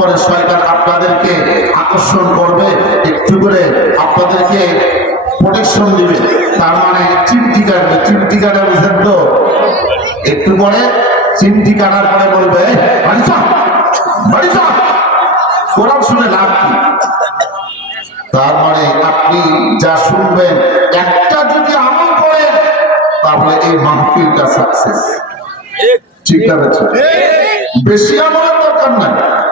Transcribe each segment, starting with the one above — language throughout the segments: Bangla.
পরে শয়তান আপনাদেরকে আকর্ষণ করবে একটু করে আপনাদেরকে প্রোটেকশন দিবে। তার মানে চিমটি কাটবে চিমটি কাটা বুঝেন তো? একটু পরে চিমটি কাটার পরে বলবে "এই, বাড়ি চল বাড়ি চল। কোরআন শুনে লাভ কি? তার মানে আপনি যা শুনবেন একটা যদি আমল করেন তাহলে এই মাহফিলটা সাকসেস ঠিক। বেছে বেশি আমলের দরকার নাই।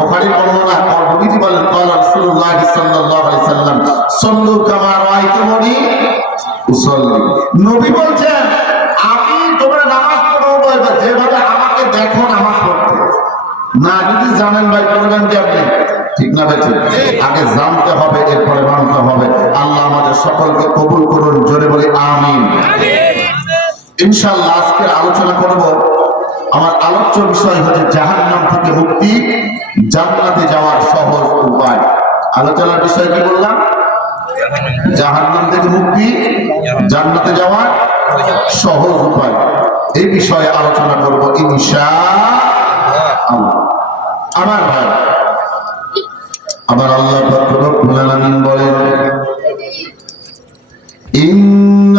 বোখারি বর্ণনা নবীজি বলেন ক্বালা রাসূলুল্লাহ সাল্লাল্লাহু আলাইহি সাল্লাম সাল্লু কামা রাআইতুমুনি উসাল্লি। নবী বলছেন আমি তোমরা নামাজ পড়ো এবার যেভাবে আমাকে দেখো নামাজ পড়তে। না যদি জানেন ভাই করবেন কি আপনি? ঠিক না বেছে আগে জানতে হবে এরপরে মানতে হবে। আল্লাহ আমাদের সকলকে কবুল করুন জোরে বলি আমিন। ইনশাআল্লাহ আজকে আলোচনা করব আমার আলোচ্য বিষয় হচ্ছে জাহান নাম থেকে মুক্তি, জান্নাতে যাওয়ার সহজ উপায়। আলোচনার বিষয় কি বললাম? জাহান্নাম থেকে মুক্তি, জান্নাতে যাওয়ার সহজ উপায়। এই বিষয়ে আলোচনা করব আমার ভাই, আমার আল্লাহ বলেন إن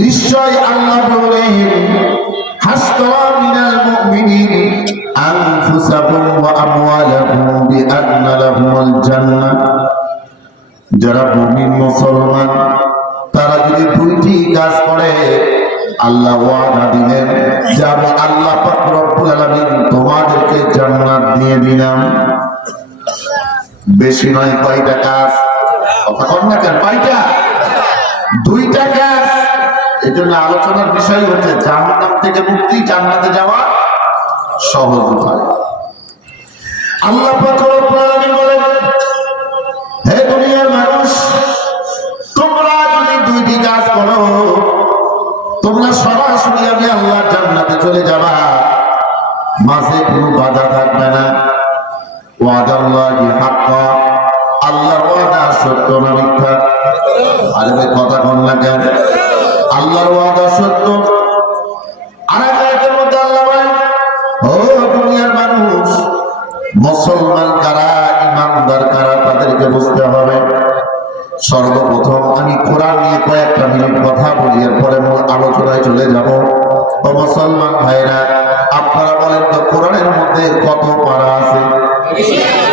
নিশ্চয় আল্লাহ বলেন যারা মুমিন মুসলমান, তারা যদি দুইটি কাজ করে, আল্লাহ ওয়াদা যে আমি আল্লাহ বেশি নয়, কয়টা কাজ? কথা কর না কেন? কয়টা? দুইটা কাজ। এই জন্য আলোচনার বিষয় হচ্ছে, জাহান্নাম থেকে মুক্তি, জান্নাতে যাওয়া সহজ উপায়। আল্লাহ বলেন, হে দুনিয়ার মানুষ, তোমরা যদি দুইটি কাজ করো, তোমরা সরাসরি আমি আল্লাহ জান্নাতে চলে যাবা। মাঝে কোনো বাধা থাকবে না। ওয়াদাল্লাহি হাক্কা। আল্লাহর ওয়াদা সত্য না আল্লাহর ওয়াদা আর আয়াতের মধ্যে আল্লাহ ও মানুষ। মুসলমান কারা, ইমানদার কারা, তাদেরকে বুঝতে হবে। সর্বপ্রথম আমি কোরআন নিয়ে কয়েকটা মিনিট কথা বলি, এরপরে মূল আলোচনায় চলে যাব। ও মুসলমান ভাইরা আপনারা বলেন তো কোরআনের মধ্যে কত পারা আছে? কত পারা